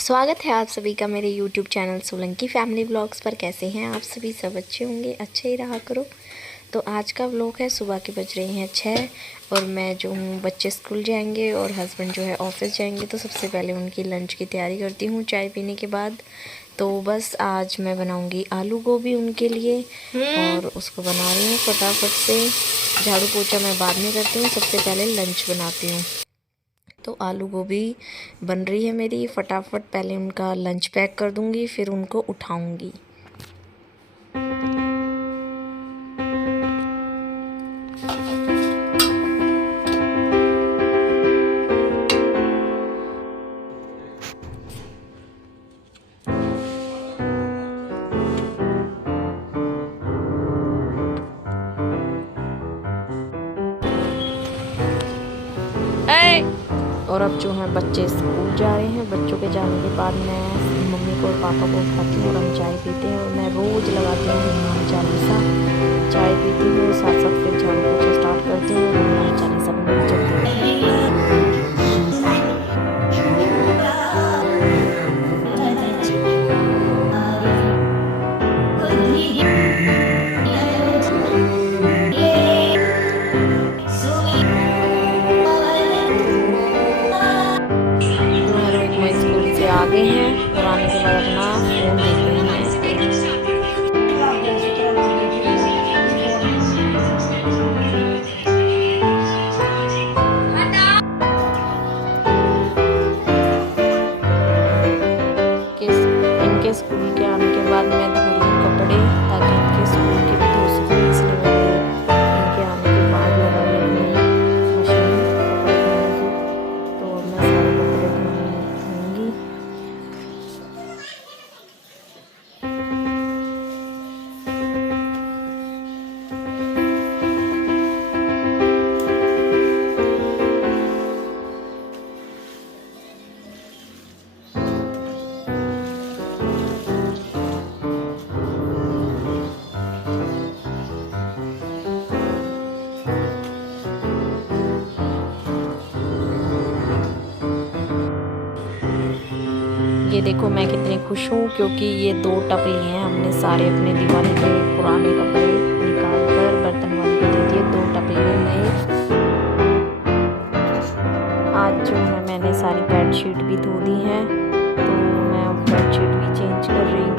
स्वागत है आप सभी का मेरे YouTube channel Solanki family vlogs पर। कैसे हैं आप सभी? सब अच्छे होंगे, अच्छे ही रहा करो। तो आज का व्लॉग है, सुबह के बज रहे हैं 6 और मैं जो हूँ, बच्चे स्कूल जाएंगे और हस्बैंड जो है ऑफिस जाएंगे। तो सबसे पहले उनकी लंच की तैयारी करती हूँ चाय पीने के बाद। तो बस आज मैं बनाऊँगी आलू गोभी उनके लिए और उसको बना रही हूँ फटाफट से। झाड़ू पोछा मैं बाद में करती हूँ, सबसे पहले लंच बनाती हूँ। तो आलू गोभी बन रही है मेरी, फटाफट पहले उनका लंच पैक कर दूंगी, फिर उनको उठाऊंगी। और अब जो है बच्चे स्कूल जा रहे हैं। बच्चों के जाने के बाद मैं मम्मी को और पापा को उठाती हूँ और हम चाय पीते हैं। और मैं रोज़ लगाती हूँ हनुमान चालीसा, चाय पीती हूँ, साथ साथ फिर झाड़ू पोछा स्टार्ट करती हूँ। हनुमान चालीसा भी मेरी चलती है। आ गए हैं और आने के बाद अपना फ़ोन देख रहे हैं। इनके स्कूल के आने के बाद मैं धो रही हूँ कपड़े, ताकि इनके स्कूल के भी धो सकूँ। इसलिए मैंने इनके आने के बाद लगा ली अपनी मशीन कपड़े धोने की। तो अब मैं सारे कपड़े धोऊंगी। ये देखो मैं कितनी खुश हूँ, क्योंकि ये 2 टब लिए हैं हमने सारे अपने दिवाली के पुराने कपड़े निकाल कर बर्तन वाली को दे दिए। 2 टब लिए नए। आज जो है मैंने सारी बेडशीट भी धो दी हैं, तो मैं अब बेडशीट भी चेंज कर रही हूँ।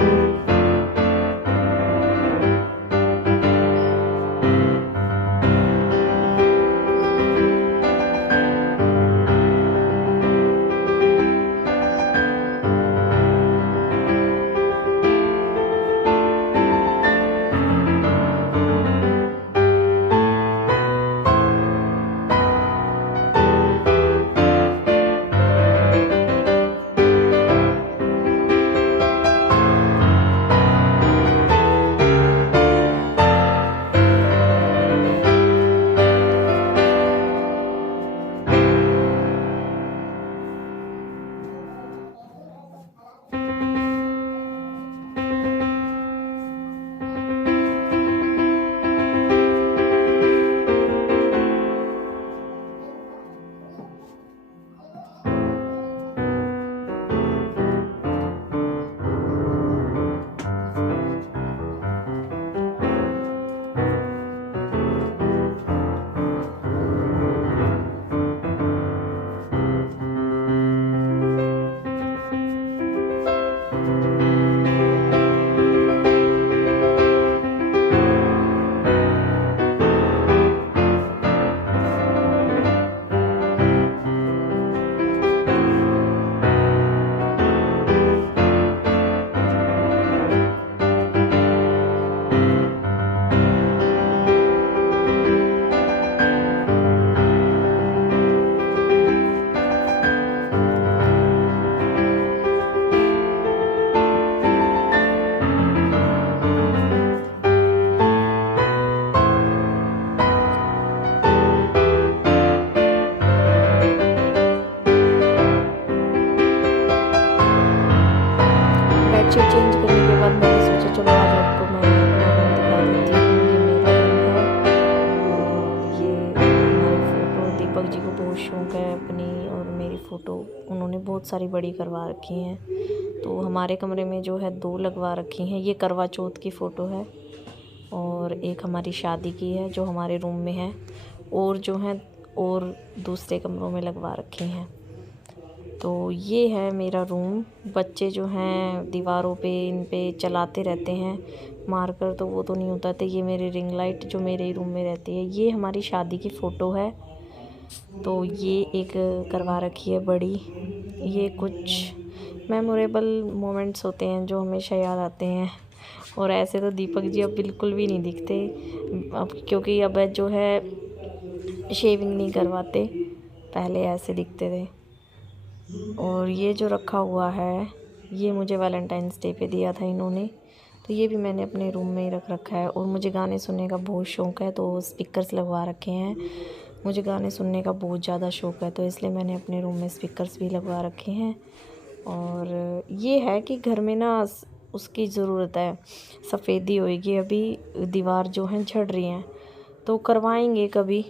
बेडशीट चेंज करने के बाद मैंने सोचा चलो आज आपको मैं अपना रूम दिखा देती हूँ। ये मेरा रूम है और ये हमारी फ़ोटो, दीपक जी को बहुत शौक है अपनी और मेरी फ़ोटो उन्होंने बहुत सारी बड़ी करवा रखी हैं। तो हमारे कमरे में जो है 2 लगवा रखी हैं। ये करवा चौथ की फ़ोटो है और एक हमारी शादी की है जो हमारे रूम में है, और जो है और दूसरे कमरों में लगवा रखी हैं। तो ये है मेरा रूम। बच्चे जो हैं दीवारों पे इन पे चलाते रहते हैं मारकर, तो वो तो नहीं होता। तो ये मेरी रिंग लाइट जो मेरे ही रूम में रहती है। ये हमारी शादी की फ़ोटो है, तो ये एक करवा रखी है बड़ी। ये कुछ मेमोरेबल मोमेंट्स होते हैं जो हमेशा याद आते हैं। और ऐसे तो दीपक जी अब बिल्कुल भी नहीं दिखते अब, क्योंकि अब जो है शेविंग नहीं करवाते, पहले ऐसे दिखते थे। और ये जो रखा हुआ है ये मुझे वैलेंटाइंस डे पे दिया था इन्होंने, तो ये भी मैंने अपने रूम में ही रख रखा है। और मुझे गाने सुनने का बहुत शौक़ है, तो स्पीकर्स लगवा रखे हैं। मुझे गाने सुनने का बहुत ज़्यादा शौक़ है, तो इसलिए मैंने अपने रूम में स्पीकर्स भी लगवा रखे हैं। और ये है कि घर में ना उसकी ज़रूरत है, सफ़ेदी होएगी। अभी दीवार जो हैं झड़ रही हैं, तो करवाएंगे कभी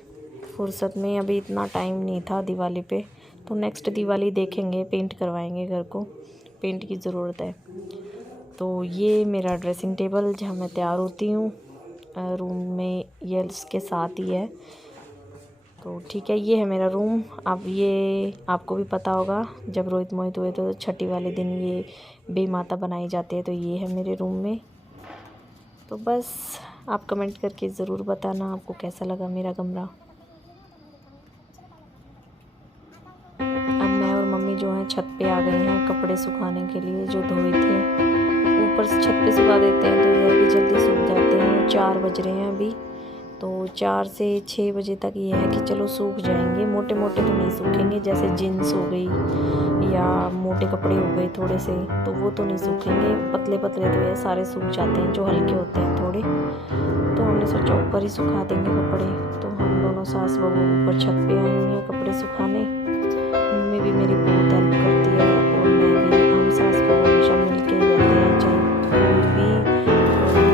फुर्सत में। अभी इतना टाइम नहीं था दिवाली पे, तो नेक्स्ट दिवाली देखेंगे, पेंट करवाएंगे घर को। पेंट की ज़रूरत है। तो ये मेरा ड्रेसिंग टेबल जहाँ मैं तैयार होती हूँ रूम में, ये इसके साथ ही है। तो ठीक है, ये है मेरा रूम। अब ये आपको भी पता होगा, जब रोहित मोहित हुए तो छठी वाले दिन ये बेमाता बनाई जाती है। तो ये है मेरे रूम में। तो बस आप कमेंट करके ज़रूर बताना आपको कैसा लगा मेरा कमरा। अब मैं और मम्मी जो है छत पे आ गए हैं कपड़े सुखाने के लिए, जो धोए थे। ऊपर से छत पे सुखा देते हैं तो ये है कि जल्दी सूख जाते हैं। 4 बज रहे हैं अभी, तो 4 से 6 बजे तक ये है कि चलो सूख जाएंगे। मोटे मोटे तो नहीं सूखेंगे, जैसे जीन्स हो गई या मोटे कपड़े हो गए थोड़े से, तो वो तो नहीं सूखेंगे। पतले पतले तो ये सारे सूख जाते हैं, जो हल्के होते हैं थोड़े। तो हमने सोचा ऊपर ही सुखा देंगे कपड़े। तो हम दोनों सास बहू ऊपर छत पे आई हुई हैं कपड़े सुखाने। मम्मी भी मेरी बहुत हेल्प करती है और मैं भी। हम सास बहू हमेशा मिल के ही रहते हैं, चाहे कोई भी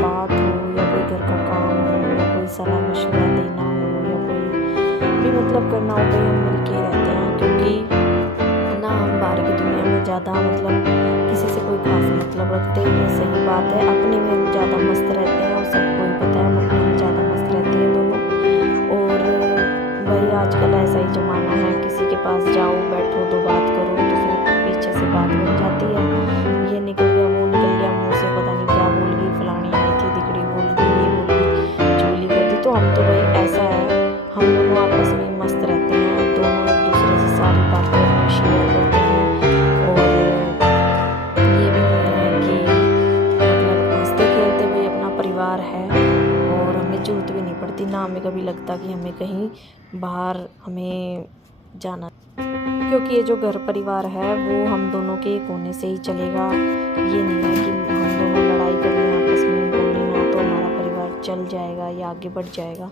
बात हो या कोई घर का काम हो या कोई सलाह मशवरा देना हो या कोई भी मतलब करना हो, तो हम मिल के ही रहते हैं। क्योंकि ना हम बाहर की दुनिया में ज़्यादा मतलब किसी से कोई खास मतलब रखते हैं, ये सही बात है। अपने में ज़्यादा मस्त रहते हैं और सबको ही पता है हम अपने में ज़्यादा मस्त रहते हैं दोनों। और वही आजकल ऐसा ही ज़माना है, किसी के पास जाओ बैठो तो बात करो, तो फिर पीछे से बात बन जाती है। ये निकल गया वो निकल गया, मुँह से पता नहीं क्या बोल गई, फलानी आई थी दिगड़ी बोल गई, ये बोल गई, चोली कर दी। तो हम तो भाई ऐसा है, हम दोनों आपस में मस्त रहते हैं, दोनों एक दूसरे से सारी बातें शेयर करते हैं। और ये भी है कि मतलब हंसते खेलते भाई अपना परिवार है, और हमें ज़रूरत भी नहीं पड़ती, ना हमें कभी लगता कि हमें कहीं बाहर हमें जाना, क्योंकि ये जो घर परिवार है वो हम दोनों के एक होने से ही चलेगा। ये नहीं है कि हम दोनों लड़ाई कर लें आपस में, बोले ना तो हमारा परिवार चल जाएगा या आगे बढ़ जाएगा।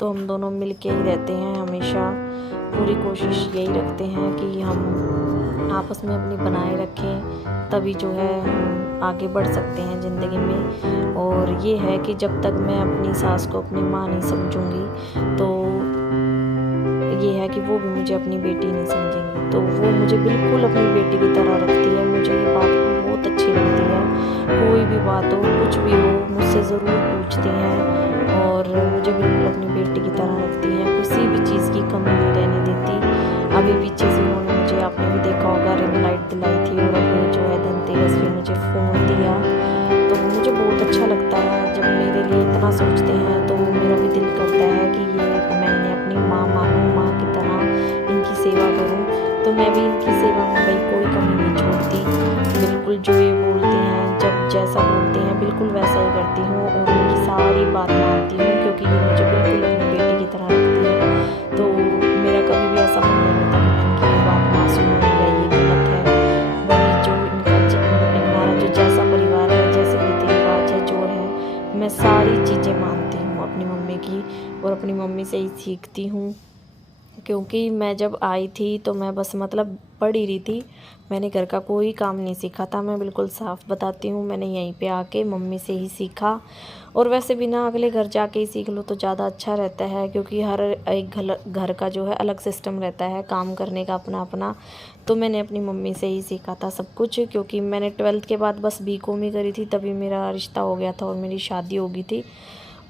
तो हम दोनों मिल के ही रहते हैं हमेशा। पूरी कोशिश यही रखते हैं कि हम आपस में अपनी बनाए रखें, तभी जो है हम आगे बढ़ सकते हैं ज़िंदगी में। और ये है कि जब तक मैं अपनी सास को अपनी माँ नहीं समझूंगी, तो ये है कि वो भी मुझे अपनी बेटी नहीं समझेंगी। तो वो मुझे बिल्कुल अपनी बेटी की तरह रखती है। मुझे ये बात बहुत अच्छी लगती है। कोई भी बात हो, कुछ भी हो, मुझसे ज़रूर पूछती हैं और मुझे बिल्कुल अपनी बेटी की तरह रखती हैं। किसी भी चीज़ की कमी नहीं रहने देती। अभी पीछे से उन्होंने मुझे, आपने भी देखा होगा, रिंग लाइट दिलाई थी, और अभी जो है धनतेरस पे मुझे फ़ोन दिया। तो मुझे बहुत अच्छा लगता है जब मेरे लिए इतना सोचते हैं। तो मेरा भी दिल करता है कि ये मैंने अपनी माँ मानूँ, माँ की तरह इनकी सेवा करूँ। तो मैं भी इनकी सेवा में भाई कोई कमी नहीं छोड़ती। बिल्कुल जो ये बोलती हैं, जब जैसा बोलती हैं बिल्कुल वैसा ही करती हूँ और उनकी सारी बात मानती हूँ, क्योंकि ये मुझे बिल्कुल अपनी बेटी की तरह रखती है। तो मेरा कभी भी ऐसा मन नहीं होता कि मैं इनकी ये बात ना सुनूँ या ये गलत है। वही जो हमारा जो जैसा परिवार है, जैसे रीति रिवाज है, जो है, मैं सारी चीज़ें मानती हूँ अपनी मम्मी की, और अपनी मम्मी से ही सीखती हूँ। क्योंकि मैं जब आई थी तो मैं बस मतलब पढ़ ही रही थी। मैंने घर का कोई काम नहीं सीखा था, मैं बिल्कुल साफ़ बताती हूँ। मैंने यहीं पे आके मम्मी से ही सीखा। और वैसे भी ना अगले घर जाके ही सीख लो तो ज़्यादा अच्छा रहता है, क्योंकि हर एक घर का जो है अलग सिस्टम रहता है काम करने का अपना अपना। तो मैंने अपनी मम्मी से ही सीखा था सब कुछ, क्योंकि मैंने 12th के बाद बस बीकॉम ही करी थी, तभी मेरा रिश्ता हो गया था और मेरी शादी हो गई थी।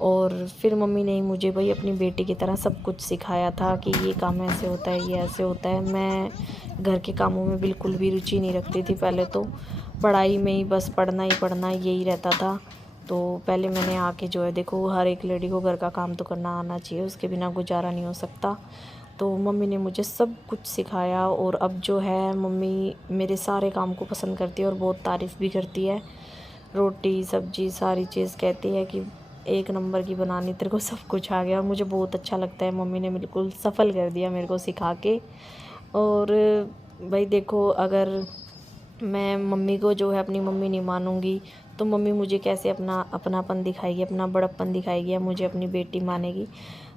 और फिर मम्मी ने मुझे भाई अपनी बेटी की तरह सब कुछ सिखाया था कि ये काम ऐसे होता है, ये ऐसे होता है। मैं घर के कामों में बिल्कुल भी रुचि नहीं रखती थी। पहले तो पढ़ाई में ही बस पढ़ना ही पढ़ना यही रहता था। तो पहले मैंने आके जो है देखो, हर एक लेडी को घर का काम तो करना आना चाहिए, उसके बिना गुजारा नहीं हो सकता। तो मम्मी ने मुझे सब कुछ सिखाया। और अब जो है मम्मी मेरे सारे काम को पसंद करती है और बहुत तारीफ़ भी करती है। रोटी सब्जी सारी चीज़ कहती है कि एक नंबर की बनानी, तेरे को सब कुछ आ गया। और मुझे बहुत अच्छा लगता है, मम्मी ने बिल्कुल सफल कर दिया मेरे को सिखा के। और भाई देखो, अगर मैं मम्मी को जो है अपनी मम्मी नहीं मानूंगी तो मम्मी मुझे कैसे अपनापन दिखाएगी, अपना बड़प्पन दिखाएगी, या मुझे अपनी बेटी मानेगी।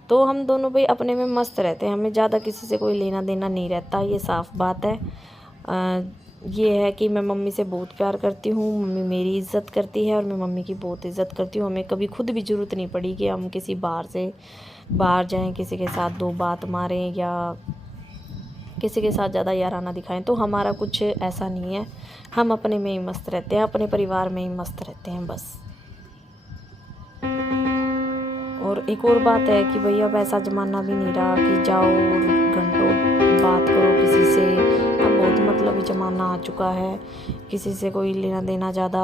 तो हम दोनों भाई अपने में मस्त रहते हैं, हमें ज़्यादा किसी से कोई लेना देना नहीं रहता, ये साफ़ बात है। ये है कि मैं मम्मी से बहुत प्यार करती हूँ, मम्मी मेरी इज़्ज़त करती है और मैं मम्मी की बहुत इज़्ज़त करती हूँ। हमें कभी खुद भी ज़रूरत नहीं पड़ी कि हम किसी बाहर जाएं, किसी के साथ दो बात मारें या किसी के साथ ज़्यादा याराना दिखाएं। तो हमारा कुछ ऐसा नहीं है, हम अपने में ही मस्त रहते हैं, अपने परिवार में ही मस्त रहते हैं बस। और एक और बात है कि भैया अब ऐसा ज़माना भी नहीं रहा कि जाओ और घंटों बात करो किसी से। अब बहुत मतलबी ज़माना आ चुका है, किसी से कोई लेना देना ज़्यादा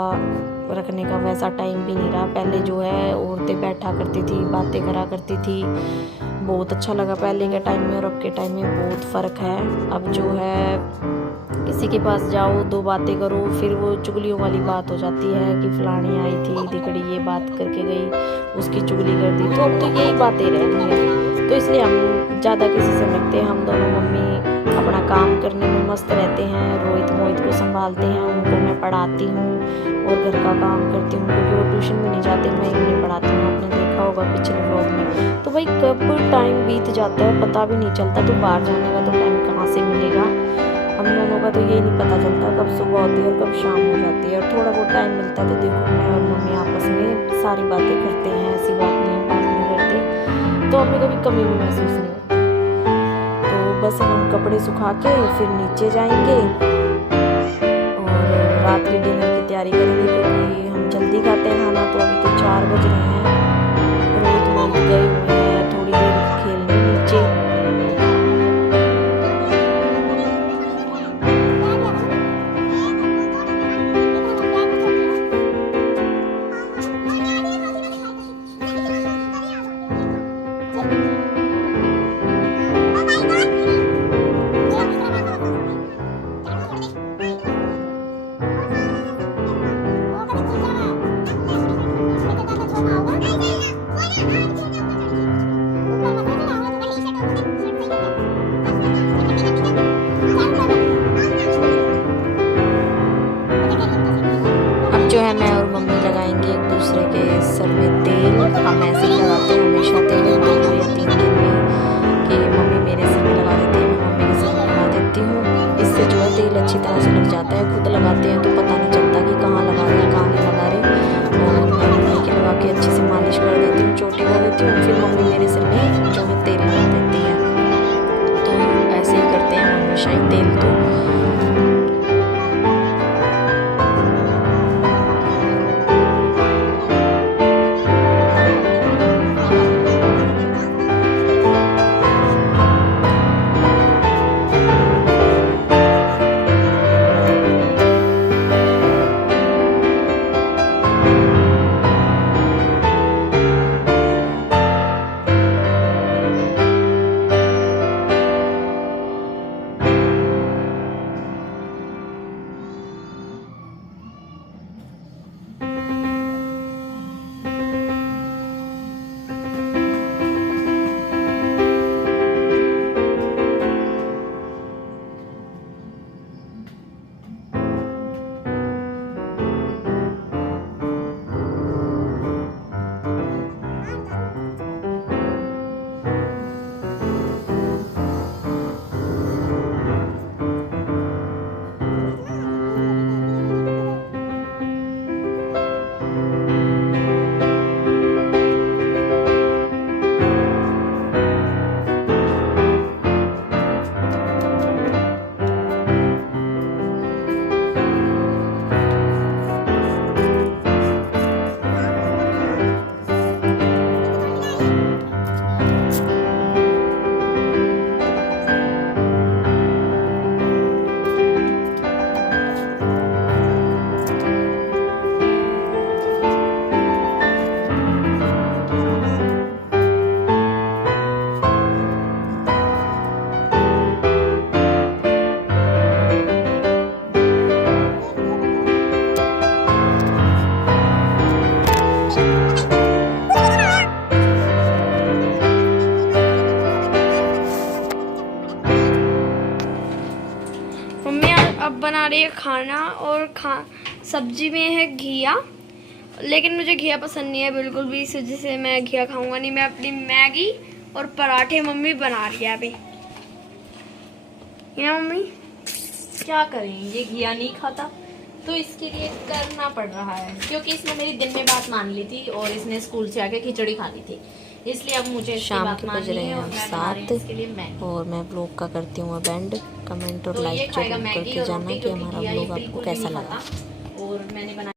रखने का वैसा टाइम भी नहीं रहा। पहले जो है औरतें बैठा करती थी, बातें करा करती थी, बहुत अच्छा लगा। पहले के टाइम में और अब के टाइम में बहुत फ़र्क है। अब जो है किसी के पास जाओ, दो बातें करो, फिर वो चुगलियों वाली बात हो जाती है कि फलानी आई थी दिखड़ी ये बात करके गई, उसकी चुगली कर दी। तो अब तो यही बातें रह गई हैं, तो इसलिए हम ज़्यादा किसी से मिलते हैं। हम दोनों मम्मी अपना काम करने में मस्त रहते हैं, रोहित मोहित को संभालते हैं, उनको मैं पढ़ाती हूँ और घर का काम करती हूँ, क्योंकि वो ट्यूशन भी नहीं जाते, मैं ही उन्हें पढ़ाती हूँ। आपने देखा होगा पिछले व्लॉग में। तो भाई कब टाइम बीत जाता है पता भी नहीं चलता। तो बाहर जाने का तो टाइम कहाँ से मिलेगा, हम दोनों का तो ये नहीं पता चलता कब सुबह होती है और कब शाम हो जाती है। और थोड़ा बहुत टाइम मिलता है तो देखो मैं और मम्मी आपस में सारी बातें करते हैं, ऐसी बात नहीं है बात नहीं करते, तो हमें कभी कमी भी महसूस नहीं होती। तो बस हम कपड़े सुखा के फिर नीचे जाएंगे और रात्रि डिनर की तैयारी करेंगे, क्योंकि हम जल्दी खाते हैं खाना। तो अभी तो 4 बज रहे हैं, रोहित मोहित गए हुए हैं थोड़ी देर खेलने नीचे। जो है मैं और मम्मी लगाएंगे एक दूसरे के सर में तेल। हम ऐसे ही लगाते हैं हमेशा तेल, 2 या 3 दिन में, कि मम्मी मेरे सर में लगा देती है, मैं मम्मी के सर में लगा देती हूँ। इससे जो है तेल अच्छी तरह से लग जाता है। खुद लगाते हैं तो पता नहीं चलता कि कहाँ लगा रहे हैं कहाँ नहीं लगा रहे। और मैं मम्मी की लगा के अच्छे से मालिश कर देती हूँ, चोटी कर देती हूँ, फिर मम्मी मेरे सिर में जो है तेल लगा देती है। तो ऐसे ही करते हैं हमेशा ही तेल। तो बना रही है खाना और सब्जी में है घिया, लेकिन मुझे घिया पसंद नहीं है बिल्कुल भी, इस वजह से मैं घिया खाऊंगा नहीं। मैं अपनी मैगी और पराठे मम्मी बना रही है अभी। या मम्मी क्या करें, ये घिया नहीं खाता तो इसके लिए करना पड़ रहा है, क्योंकि इसने मेरी दिन में बात मान ली थी और इसने स्कूल से आके खिचड़ी खा ली थी, इसलिए अब मुझे शाम के बज रहे हैं 7 और मैं ब्लॉग का करती हूँ अब एंड। कमेंट और लाइक जरूर करके जाना कि हमारा ब्लॉग आपको कैसा लगा। और मैंने बनाया